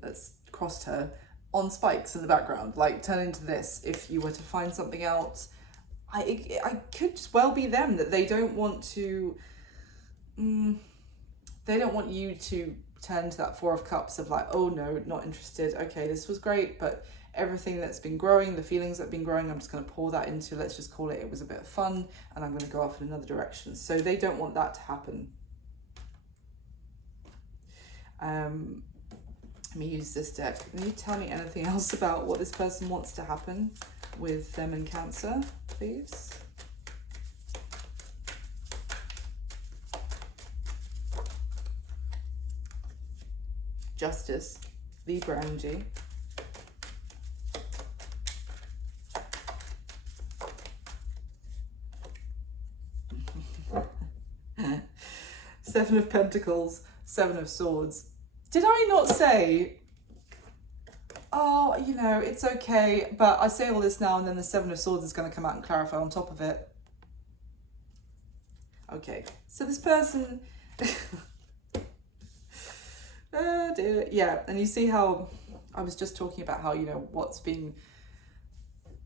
that's crossed her on spikes in the background, like turn into this. If you were to find something out, I could just well be them, that they don't want to, they don't want you to turn to that Four of Cups of like, oh no, not interested. Okay, this was great, but everything that's been growing, the feelings that have been growing, I'm just going to pour that into, let's just call it was a bit of fun, and I'm going to go off in another direction. So they don't want that to happen. Let me use this deck. Can you tell me anything else about what this person wants to happen with them and Cancer, please? Justice, Libra energy. Seven of Pentacles, Seven of Swords. Did I not say, oh, you know, it's okay, but I say all this now and then the Seven of Swords is going to come out and clarify on top of it. Okay, so this person, oh dear, yeah, and you see how I was just talking about how, you know, what's been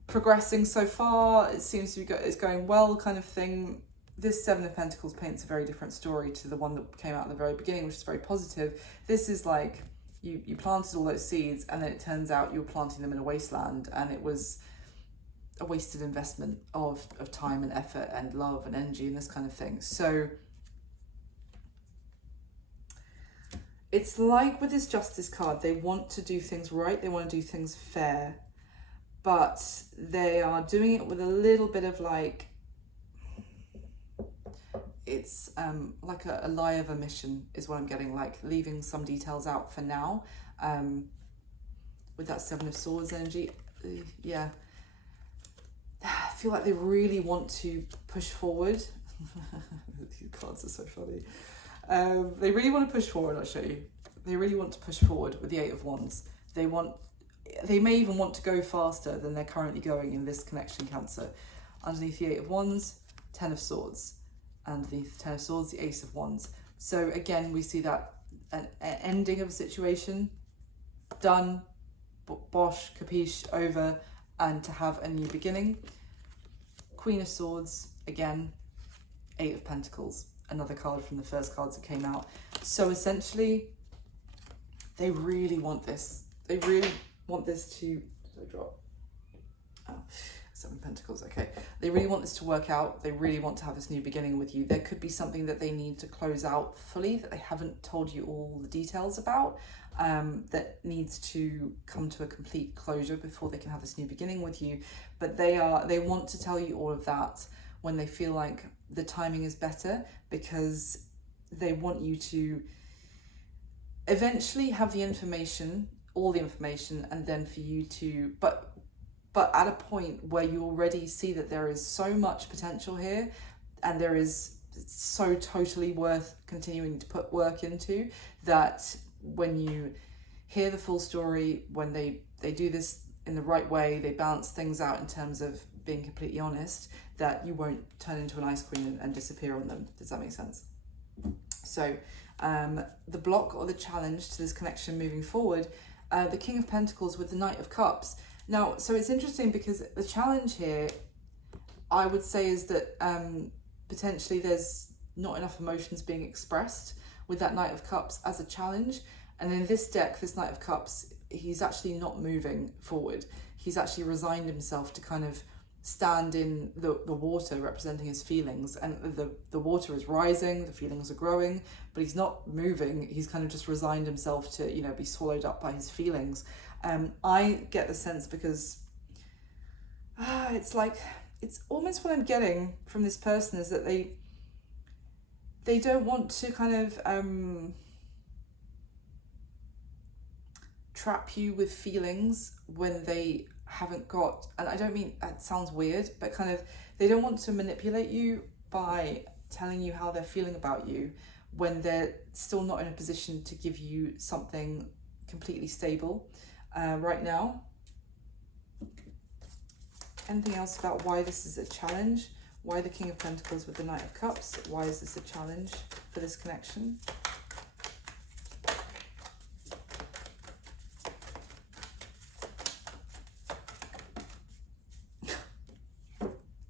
progressing so far, it seems to be it's going well, kind of thing. This Seven of Pentacles paints a very different story to the one that came out at the very beginning, which is very positive. This is like you planted all those seeds, and then it turns out you were planting them in a wasteland, and it was a wasted investment of time and effort and love and energy and this kind of thing. So it's like with this Justice card, they want to do things right, they want to do things fair, but they are doing it with a little bit of like, it's like a lie of omission is what I'm getting, like leaving some details out for now. With that Seven of Swords energy, yeah. I feel like they really want to push forward. These cards are so funny. They really want to push forward, I'll show you. They really want to push forward with the Eight of Wands. They may even want to go faster than they're currently going in this connection, Cancer. Underneath the Eight of Wands, Ten of Swords. Underneath the Ten of Swords, the Ace of Wands. So again, we see that an ending of a situation, done, bosh, capiche, over, and to have a new beginning. Queen of Swords, again, Eight of Pentacles, another card from the first cards that came out. So essentially, they really want this. They really want this to, did I drop? Oh. Seven of Pentacles, okay. They really want this to work out. They really want to have this new beginning with you. There could be something that they need to close out fully that they haven't told you all the details about, that needs to come to a complete closure before they can have this new beginning with you. But they want to tell you all of that when they feel like the timing is better, because they want you to eventually have the information, all the information, and then for you to, but at a point where you already see that there is so much potential here, and there is so totally worth continuing to put work into, that when you hear the full story, when they do this in the right way, they balance things out in terms of being completely honest, that you won't turn into an ice queen and disappear on them. Does that make sense? So the block or the challenge to this connection moving forward, the King of Pentacles with the Knight of Cups. Now, so it's interesting because the challenge here, I would say, is that potentially there's not enough emotions being expressed with that Knight of Cups as a challenge. And in this deck, this Knight of Cups, he's actually not moving forward. He's actually resigned himself to kind of stand in the water, representing his feelings. And the water is rising, the feelings are growing, but he's not moving. He's kind of just resigned himself to, you know, be swallowed up by his feelings. I get the sense because it's like, it's almost what I'm getting from this person is that they don't want to kind of trap you with feelings when they haven't got, and I don't mean, that sounds weird, but kind of, they don't want to manipulate you by telling you how they're feeling about you when they're still not in a position to give you something completely stable right now. Anything else about why this is a challenge? Why the King of Pentacles with the Knight of Cups? Why is this a challenge for this connection?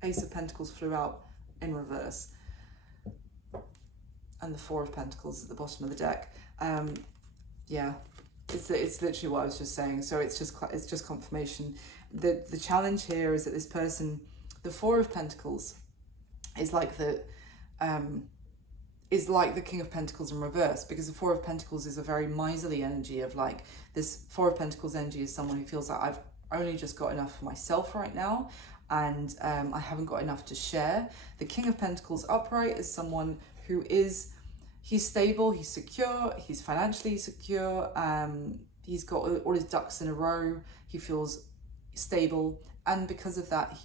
Ace of Pentacles flew out in reverse, and the Four of Pentacles at the bottom of the deck. Yeah, it's literally what I was just saying. So it's just confirmation. The challenge here is that this person, the Four of Pentacles, is like the King of Pentacles in reverse, because the Four of Pentacles is a very miserly energy of like, this Four of Pentacles energy is someone who feels like I've only just got enough for myself right now, and I haven't got enough to share. The King of Pentacles upright is someone who is, he's stable, he's secure, he's financially secure, he's got all his ducks in a row, he feels stable, and because of that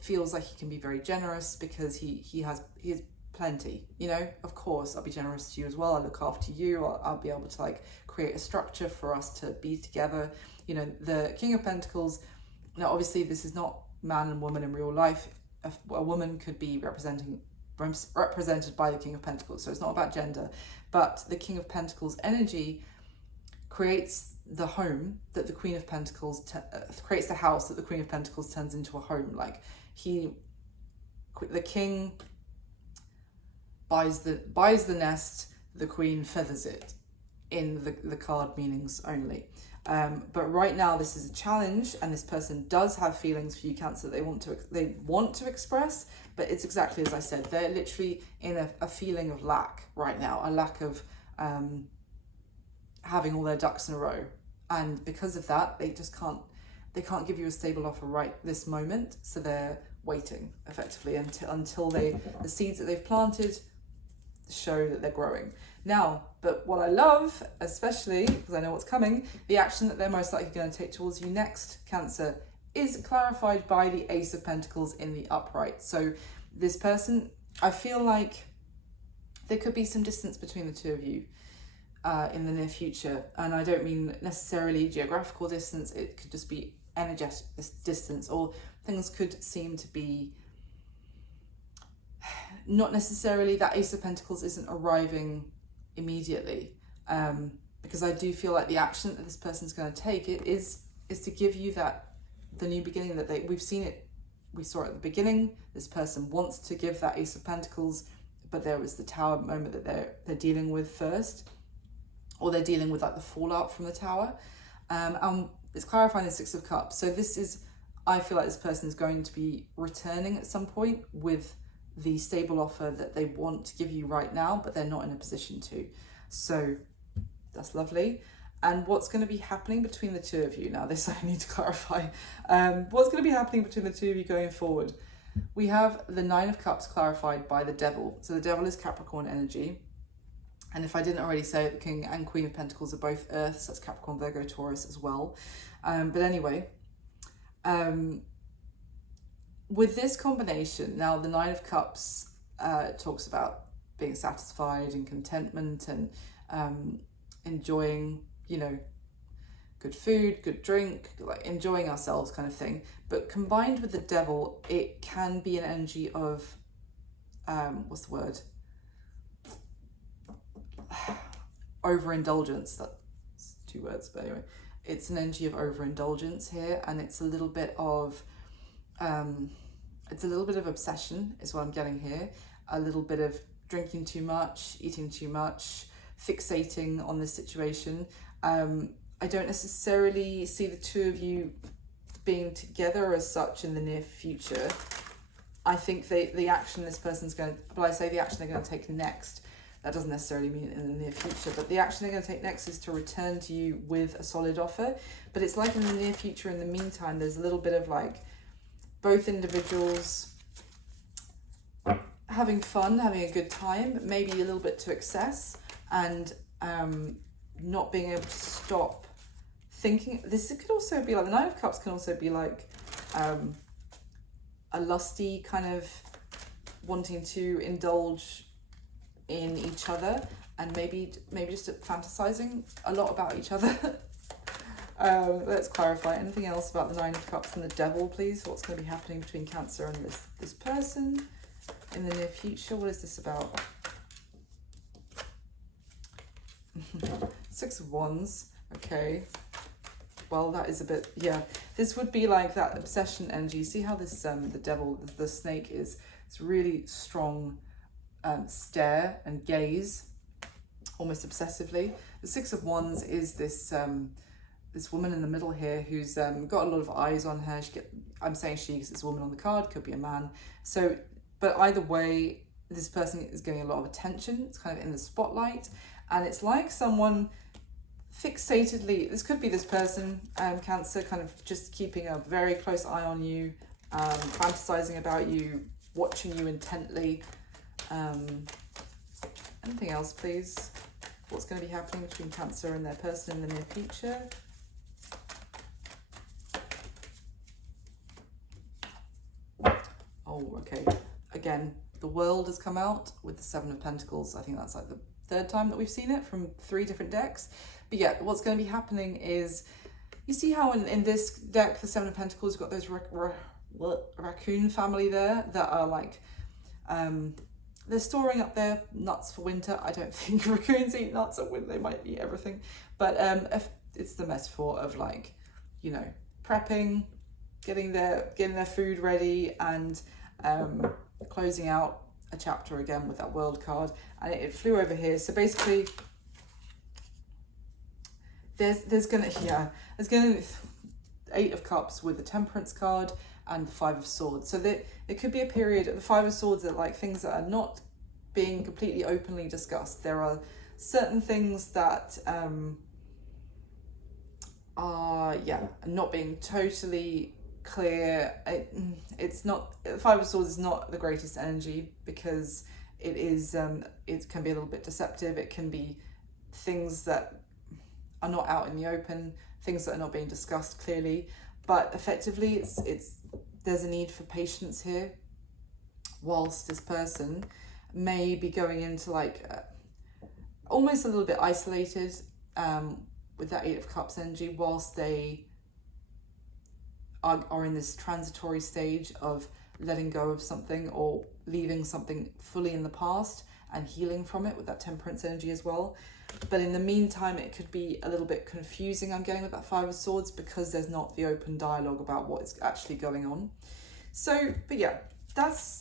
feels like he can be very generous because he has plenty, you know. Of course, I'll be generous to you as well, I'll look after you, I'll be able to like create a structure for us to be together, you know. The King of Pentacles, now obviously this is not man and woman in real life. A woman could be represented by the King of Pentacles, so it's not about gender, but the King of Pentacles energy creates the home that the Queen of Pentacles creates the house that the Queen of Pentacles turns into a home. Like the king buys the nest, the queen feathers it, in the card meanings only. But right now this is a challenge, and this person does have feelings for you, Cancer, that they want to express, but it's exactly as I said, they're literally in a feeling of lack right now, a lack of having all their ducks in a row, and because of that they can't give you a stable offer right this moment, so they're waiting effectively until the seeds that they've planted show that they're growing. Now, but what I love, especially because I know what's coming, the action that they're most likely going to take towards you next, Cancer, is clarified by the Ace of Pentacles in the upright. So this person, I feel like there could be some distance between the two of you in the near future. And I don't mean necessarily geographical distance, it could just be energetic distance, or things could seem to be not necessarily, that Ace of Pentacles isn't arriving immediately, because I do feel like the action that this person's going to take is to give you the new beginning that we saw at the beginning. This person wants to give that Ace of Pentacles, but there was the Tower moment that they're dealing with first, or they're dealing with like the fallout from the Tower, and it's clarifying the Six of Cups. So I feel like this person is going to be returning at some point with the stable offer that they want to give you right now, but they're not in a position to. So that's lovely. And what's going to be happening between the two of you? Now, this I need to clarify. What's going to be happening between the two of you going forward? We have the Nine of Cups clarified by the Devil. So the Devil is Capricorn energy. And if I didn't already say it, the King and Queen of Pentacles are both Earths. That's Capricorn, Virgo, Taurus as well. But anyway, with this combination, now the Nine of Cups talks about being satisfied and contentment and enjoying, you know, good food, good drink, like enjoying ourselves kind of thing. But combined with the Devil, it can be an energy of, what's the word? Overindulgence. That's 2 words, but anyway. It's an energy of overindulgence here, and it's a little bit of, obsession is what I'm getting here. A little bit of drinking too much, eating too much, fixating on this situation. I don't necessarily see the two of you being together as such in the near future. I think the action this person's going to, well, I say the action they're going to take next, that doesn't necessarily mean in the near future, but the action they're going to take next is to return to you with a solid offer. But it's like in the near future, in the meantime, there's a little bit of like both individuals having fun, having a good time, maybe a little bit to excess, and not being able to stop thinking. This could also be like, the Nine of Cups can also be like a lusty kind of wanting to indulge in each other, and maybe just fantasizing a lot about each other. Let's clarify. Anything else about the Nine of Cups and the Devil, please? What's going to be happening between Cancer and this person in the near future? What is this about? 6 of Wands. Okay. Well, that is a bit, yeah. This would be like that obsession energy. See how this, the Devil, the snake is, it's really strong stare and gaze, almost obsessively. The 6 of Wands is this this woman in the middle here who's got a lot of eyes on her. I'm saying she because it's a woman on the card, could be a man. So, but either way, this person is getting a lot of attention. It's kind of in the spotlight, and it's like someone fixatedly, this could be this person, Cancer, kind of just keeping a very close eye on you, fantasizing about you, watching you intently. Anything else, please? What's going to be happening between Cancer and their person in the near future? Oh, okay. Again, the World has come out with the 7 of Pentacles. I think that's like the 3rd time that we've seen it from 3 different decks. But yeah, what's going to be happening is, you see how in this deck, the 7 of Pentacles, you've got those raccoon family there that are like, they're storing up their nuts for winter. I don't think raccoons eat nuts at winter. They might eat everything. But if it's the metaphor of like, you know, prepping, getting their food ready, and closing out a chapter again with that World card. And it flew over here. So basically, there's gonna 8 of Cups with the Temperance card and the 5 of Swords. So there could be a period, the 5 of Swords are like things that are not being completely openly discussed. There are certain things that are not being totally clear. It's not, the 5 of Swords is not the greatest energy because it is it can be a little bit deceptive. It can be things that are not out in the open, things that are not being discussed clearly, but effectively it's there's a need for patience here, whilst this person may be going into like almost a little bit isolated with that 8 of Cups energy, whilst they are in this transitory stage of letting go of something or leaving something fully in the past and healing from it with that Temperance energy as well. But in the meantime, it could be a little bit confusing, I'm getting, with that 5 of Swords, because there's not the open dialogue about what is actually going on. So, but yeah, that's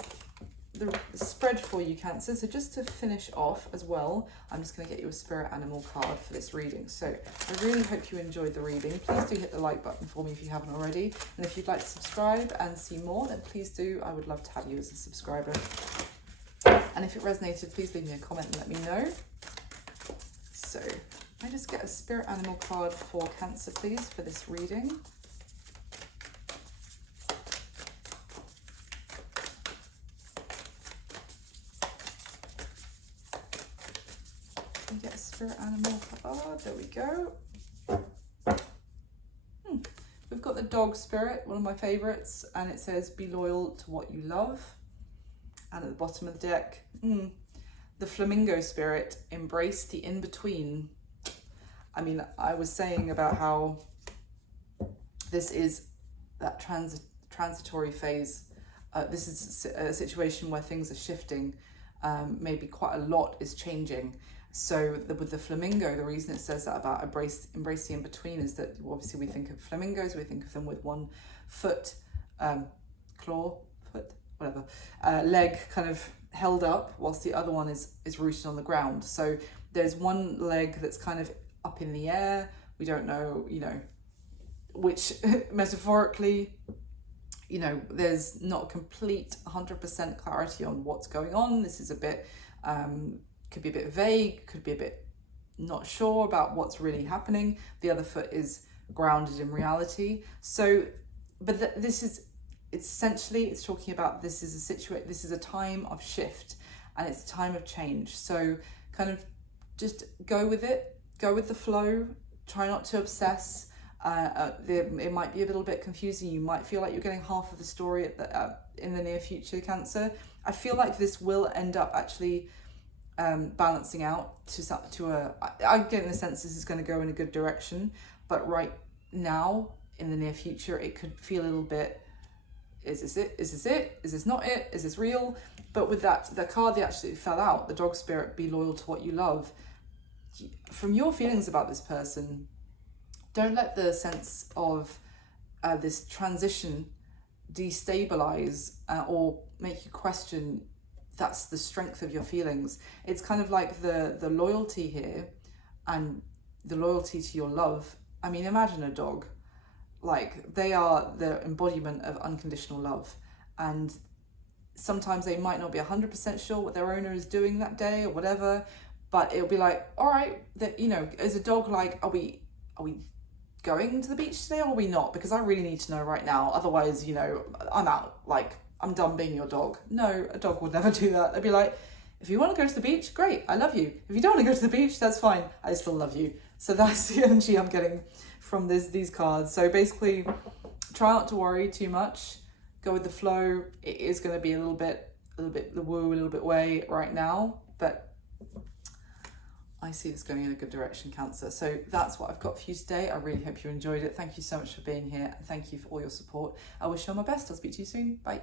the spread for you, Cancer. So just to finish off as well, I'm just going to get you a spirit animal card for this reading. So I really hope you enjoyed the reading. Please do hit the like button for me if you haven't already. And if you'd like to subscribe and see more, then please do. I would love to have you as a subscriber. And if it resonated, please leave me a comment and let me know. So I just get a spirit animal card for Cancer, please, for this reading. spirit animal card. There we go. We've got the dog spirit, one of my favorites, and it says be loyal to what you love. And at the bottom of the deck, the flamingo spirit, embrace the in-between. I mean, I was saying about how this is that transitory phase. This is a situation where things are shifting. Maybe quite a lot is changing. So with the flamingo, the reason it says that about embrace the in-between is that obviously we think of flamingos, we think of them with one foot, leg kind of held up, whilst the other one is rooted on the ground. So there's one leg that's kind of up in the air. We don't know, which metaphorically, there's not complete 100% clarity on what's going on. This is a bit, could be a bit vague, could be a bit not sure about what's really happening. The other foot is grounded in reality. So, but this is, it's talking about this is a time of shift and it's a time of change. So kind of just go with it, go with the flow, try not to obsess. It might be a little bit confusing. You might feel like you're getting half of the story in the near future, Cancer. I feel like this will end up actually balancing out I'm getting the sense this is going to go in a good direction, but right now in the near future it could feel a little bit, is this it, is this not it, is this real? But with that, the card that actually fell out, the dog spirit, be loyal to what you love, from your feelings about this person, don't let the sense of this transition destabilize or make you question that's the strength of your feelings. It's kind of like the loyalty here and the loyalty to your love. I mean, imagine a dog. Like, they are the embodiment of unconditional love. And sometimes they might not be 100% sure what their owner is doing that day or whatever, but it'll be like, all right, as a dog, like, are we going to the beach today or are we not? Because I really need to know right now. Otherwise, I'm out. Like, I'm done being your dog. No, a dog would never do that. They'd be like, if you want to go to the beach, great, I love you. If you don't want to go to the beach, that's fine, I still love you. So that's the energy I'm getting from these cards. So basically, try not to worry too much. Go with the flow. It is going to be a little bit the woo, a little bit way right now, but I see this going in a good direction, Cancer. So that's what I've got for you today. I really hope you enjoyed it. Thank you so much for being here, and thank you for all your support. I wish you all my best. I'll speak to you soon. Bye.